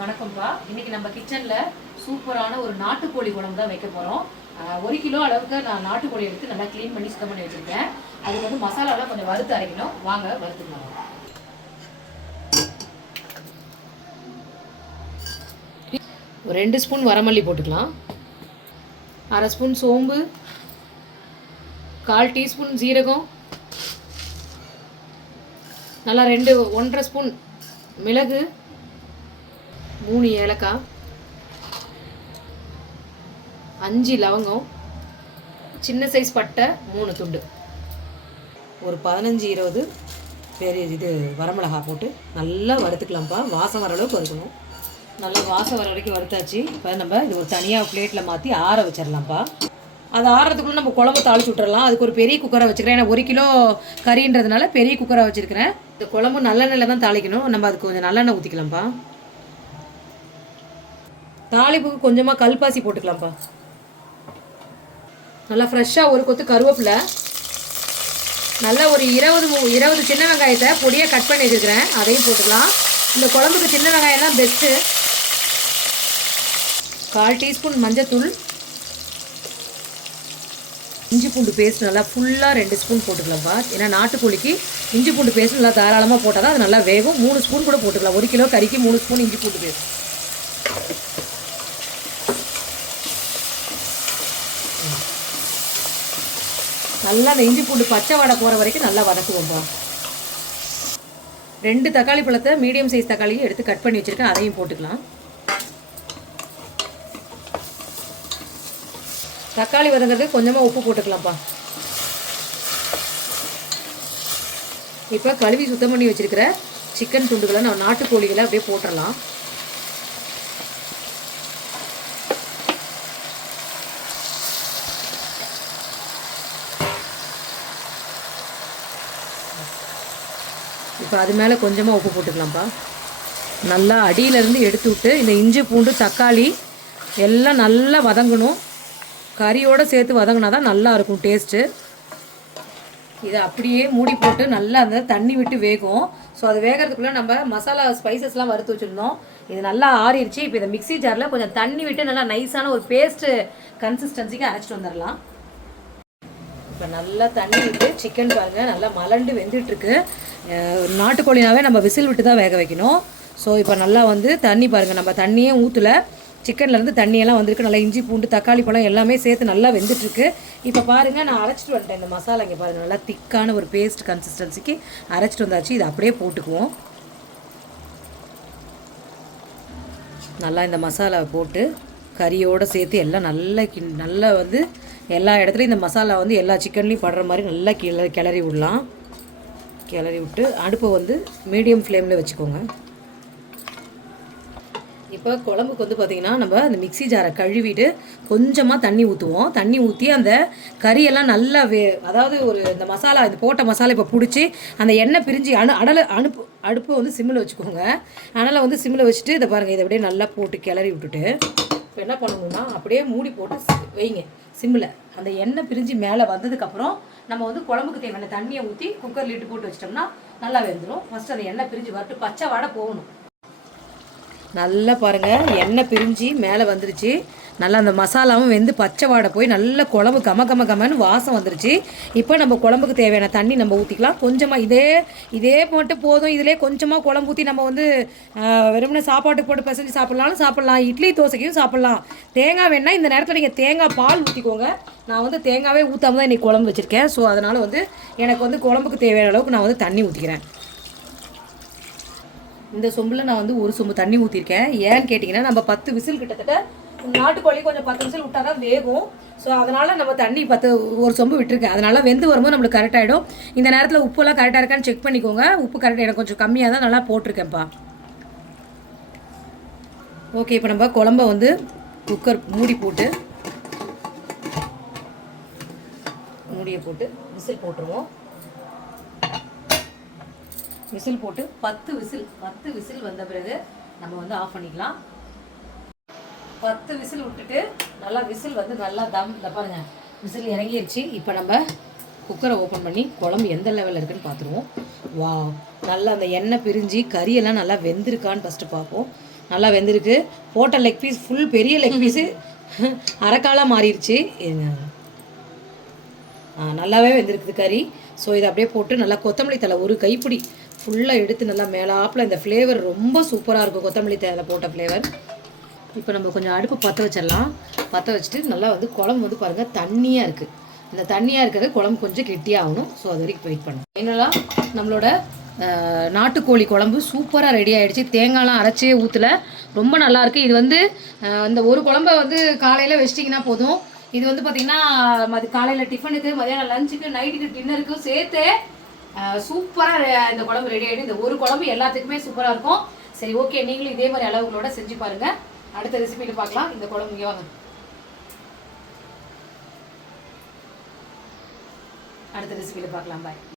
வணக்கம்ப்பா. இன்னைக்கு நம்ம கிச்சன்ல சூப்பரான ஒரு நாட்டுக்கோழி குழம்பு தான் வைக்க போறோம். 1 கிலோ அளவுக்கு நான் நாட்டுக்கோழி எடுத்து நல்லா க்ளீன் பண்ணி சுத்தம் பண்ணி வச்சிருக்கேன். அதுக்கு வந்து மசாலாலாம் கொஞ்சம் வறுத்து அரைக்கணும். வாங்க வறுத்துக்கலாம். ஒரு 2 ஸ்பூன் வரமல்லி போட்டுக்கலாம். 1/2 ஸ்பூன் சோம்பு, 1/4 டீஸ்பூன் ஜீரகம், நல்லா 1/2 ஸ்பூன் மிளகு, 3 ஏலக்காய், 5 லவங்கம், சின்ன சைஸ் பட்டை 3 துண்டு, ஒரு 15-20 பெரிய வரமிளகா போட்டு நல்லா வறுத்துக்கலாம்ப்பா. வாசம் வர அளவுக்கு வறுக்கணும். நல்லா வாசம் வர வரைக்கும் வறுத்தாச்சு. இப்போ நம்ம இது ஒரு தனியாக பிளேட்டில் மாற்றி ஆற வச்சிடலாம்ப்பா. அது ஆறுறதுக்குள்ளே நம்ம குழம்பு தாளிச்சு விட்டுறலாம். அதுக்கு ஒரு பெரிய குக்கரை வச்சுக்கிறேன். ஏன்னா 1 கிலோ கறின்றதுனால பெரிய குக்கரை வச்சுருக்கிறேன். இந்த குழம்பு நல்லெண்ணெயில் தான் தாளிக்கணும். நம்ம அதுக்கு கொஞ்சம் நல்லெண்ணெய் ஊற்றிக்கலாம்ப்பா. தாளிப்புக்கு கொஞ்சமாக கல்பாசி போட்டுக்கலாம்ப்பா. நல்லா ஃப்ரெஷ்ஷாக ஒரு கொத்து கருவேப்பிலை, நல்லா ஒரு 20 சின்ன வெங்காயத்தை பொடியாக கட் பண்ணி வச்சுருக்கிறேன், அதையும் போட்டுக்கலாம். இந்த குழம்புக்கு சின்ன வெங்காயம் தான் பெஸ்ட்டு. 1/4 டீஸ்பூன் மஞ்சத்தூள், இஞ்சி பூண்டு பேஸ்ட் நல்லா ஃபுல்லாக 2 ஸ்பூன் போட்டுக்கலாம்ப்பா. ஏன்னா நாட்டுக்கோழிக்கு இஞ்சி பூண்டு பேஸ்ட் நல்லா தாராளமாக போட்டால் தான் அது நல்லா வேகும். 3 ஸ்பூன் கூட போட்டுக்கலாம். 1 கிலோ கறிக்கு 3 ஸ்பூன் இஞ்சி பூண்டு பேஸ்ட். நல்லா அந்த இஞ்சி பூண்டு பச்சை வடை போகிற வரைக்கும் நல்லா வதக்குவோம்ப்பா. 2 தக்காளி பழத்தை மீடியம் சைஸ் தக்காளியை எடுத்து கட் பண்ணி வச்சுருக்கேன், அதையும் போட்டுக்கலாம். தக்காளி வதங்கிறதுக்கு கொஞ்சமாக உப்பு போட்டுக்கலாம்ப்பா. இப்போ கழுவி சுத்தம் பண்ணி வச்சுருக்கிற சிக்கன் துண்டுகளை நம்ம நாட்டுக்கோழிகளை அப்படியே போட்டுடலாம். இப்போ அது மேலே கொஞ்சமாக உப்பு போட்டுக்கலாம்ப்பா. நல்லா அடியிலேருந்து எடுத்து விட்டு இந்த இஞ்சி பூண்டு தக்காளி எல்லாம் நல்லா வதங்கணும். கறியோடு சேர்த்து வதங்கினா தான் நல்லா இருக்கும் டேஸ்ட்டு. இதை அப்படியே மூடி போட்டு நல்லா அந்த தண்ணி விட்டு வேகும். ஸோ அது வேகிறதுக்குள்ளே நம்ம மசாலா ஸ்பைசஸ்லாம் வறுத்து வச்சுருந்தோம். இது நல்லா ஆறிடுச்சு. இப்போ இந்த மிக்ஸி ஜாரில் கொஞ்சம் தண்ணி விட்டு நல்லா நைஸான ஒரு பேஸ்ட்டு கன்சிஸ்டன்சிக்கு அரைச்சிட்டு வந்துடலாம். இப்போ நல்லா தண்ணி விட்டு சிக்கன் பாருங்கள் நல்லா மலண்டு வெந்துட்டுருக்கு. நாட்டுக்கோழினாவே நம்ம விசில் விட்டு தான் வேக வைக்கணும். ஸோ இப்போ நல்லா வந்து தண்ணி பாருங்கள், நம்ம தண்ணியே ஊற்றலை, சிக்கன்லேருந்து தண்ணியெல்லாம் வந்திருக்கு. நல்லா இஞ்சி பூண்டு தக்காளி பழம் எல்லாமே சேர்த்து நல்லா வெந்துட்டுருக்கு. இப்போ பாருங்கள், நான் அரைச்சிட்டு வந்துட்டேன் இந்த மசாலா. இங்கே பாருங்கள் நல்லா திக்கான ஒரு பேஸ்ட் கன்சிஸ்டன்சிக்கு அரைச்சிட்டு வந்தாச்சு. இதை அப்படியே போட்டுக்குவோம். நல்லா இந்த மசாலாவை போட்டு கறியோடு சேர்த்து எல்லாம் நல்லா வந்து எல்லா இடத்துலையும் இந்த மசாலா வந்து எல்லா சிக்கன்லேயும் படுற மாதிரி நல்லா கிளறி விடலாம். கிளறி விட்டு அடுப்பை வந்து மீடியம் ஃப்ளேமில் வச்சுக்கோங்க. இப்போ குழம்புக்கு வந்து பார்த்திங்கன்னா நம்ம அந்த மிக்ஸி ஜாரை கழுவிட்டு கொஞ்சமாக தண்ணி ஊற்றுவோம். தண்ணி ஊற்றி அந்த கறியெல்லாம் நல்லா அதாவது இந்த மசாலா இது போட்ட மசாலா இப்போ பிடிச்சி அந்த எண்ணெய் பிரிஞ்சு அடுப்பை வந்து சிம்மில் வச்சுக்கோங்க. அனலை வந்து சிம்மில் வச்சுட்டு இதை பாருங்கள், இதை அப்படியே நல்லா போட்டு கிளறி விட்டுட்டு இப்போ என்ன பண்ணணும்னா அப்படியே மூடி போட்டு வைங்க சிம்மில். அந்த எண்ணெய் பிரிஞ்சு மேலே வந்ததுக்கப்புறம் நம்ம வந்து குழம்புக்கு தேவையான தண்ணியை ஊற்றி குக்கரில் இட்டு போட்டு வச்சிட்டோம்னா நல்லா வெந்துடும். ஃபஸ்ட்டு அந்த எண்ணெய் பிரிஞ்சு வரட்டு பச்சை வாடை போகணும். நல்லா பாருங்கள் எண்ணெய் பிரிஞ்சு மேலே வந்துருச்சு. நல்லா அந்த மசாலாவும் வெந்து பச்சை வாடை போய் நல்ல குழம்பு கமன்னு வாசம் வந்துருச்சு. இப்போ நம்ம குழம்புக்கு தேவையான தண்ணி நம்ம ஊற்றிக்கலாம். கொஞ்சமாக இதே மட்டும் போதும். இதிலே கொஞ்சமாக குழம்பு ஊற்றி நம்ம வந்து வெறுமனே சாப்பாட்டுக்கு போட்டு பிசைஞ்சு சாப்பிட்லாம். இட்லி தோசைக்கும் சாப்பிட்லாம். தேங்காய் வேணால் இந்த நேரத்தில் நீங்கள் தேங்காய் பால் ஊற்றிக்கோங்க. நான் வந்து தேங்காவே ஊற்றாம தான் இன்றைக்கி குழம்பு வச்சுருக்கேன். ஸோ அதனால் வந்து எனக்கு வந்து குழம்புக்கு தேவையான அளவுக்கு நான் வந்து தண்ணி ஊற்றிக்கிறேன். இந்த சொம்பில் நான் வந்து 1 சொம்பு தண்ணி ஊற்றிருக்கேன். ஏன்னு கேட்டிங்கன்னா நம்ம 10 விசில் கிட்டத்தட்ட நாட்டுக்கோழி கொஞ்சம் 10 விசில் விட்டால் தான் வேகும். ஸோ அதனால் நம்ம தண்ணி 1 சொம்பு விட்டுருக்கேன். அதனால் வெந்து வரும்போது நம்மளுக்கு கரெக்டாகிடும். இந்த நேரத்தில் உப்புலாம் கரெக்டாக இருக்கான்னு செக் பண்ணிக்கோங்க. உப்பு கரெக்டாக எனக்கு கொஞ்சம் கம்மியாக தான் நல்லா போட்டிருக்கேன்ப்பா. ஓகே, இப்போ நம்ம குழம்ப வந்து குக்கர் மூடியை போட்டு விசில் போட்டுருவோம். விசில் போட்டு 10 விசில் வந்த பிறகு நம்ம வந்து ஆஃப் பண்ணிக்கலாம். 10 விசில் விட்டுட்டு நல்லா விசில் வந்து நல்லா தம் இந்த பாருங்கள் விசில் இறங்கிடுச்சு. இப்போ நம்ம குக்கரை ஓப்பன் பண்ணி குழம்பு எந்த லெவலில் இருக்குன்னு பார்த்துருவோம். வா, நல்லா அந்த எண்ணெய் பிரிஞ்சு கறியெல்லாம் நல்லா வெந்திருக்கான்னு ஃபஸ்ட்டு பார்ப்போம். நல்லா வெந்திருக்கு. போட்ட லெக் பீஸ் ஃபுல் பெரிய லெக் பீஸு அரைக்காலாக மாறிடுச்சு. நல்லாவே வெந்திருக்குது கறி. ஸோ இதை அப்படியே போட்டு நல்லா கொத்தமல்லி தழை ஒரு கைப்பிடி ஃபுல்லாக எடுத்து நல்லா மேலாப்பில் இந்த ஃப்ளேவர் ரொம்ப சூப்பராக இருக்கும். கொத்தமல்லி தழை போட்ட ஃப்ளேவர். இப்போ நம்ம கொஞ்சம் அடுப்பு பற்ற வச்சிடலாம். பற்ற வச்சுட்டு நல்லா வந்து குழம்பு வந்து பாருங்கள் தண்ணியாக இருக்குது. இந்த தண்ணியாக இருக்கிறது குழம்பு கொஞ்சம் கெட்டியாகணும். ஸோ அது வரைக்கும் வெயிட் பண்ணணும். ஃபைனலாக நம்மளோட நாட்டுக்கோழி குழம்பு சூப்பராக ரெடி ஆகிடுச்சு. தேங்காய்லாம் அரைச்சே ஊற்றலை, ரொம்ப நல்லாயிருக்கு. இது வந்து இந்த ஒரு குழம்பை வந்து காலையில் வச்சிட்டிங்கன்னா போதும். இது வந்து பார்த்திங்கன்னா காலையில் டிஃபனுக்கு, மதியானம் லஞ்சுக்கு, நைட்டுக்கு, டின்னருக்கும் சேர்த்து சூப்பராக இந்த குழம்பு ரெடி ஆகிடும். இந்த ஒரு குழம்பு எல்லாத்துக்குமே சூப்பராக இருக்கும். சரி, ஓகே, நீங்களும் இதே மாதிரி அளவுகளோட செஞ்சு பாருங்கள். அடுத்த ரெசிபியில் பார்க்கலாம். இந்த குழம்பு இங்கே வாங்க. அடுத்த ரெசிபியில் பார்க்கலாம். பாய்.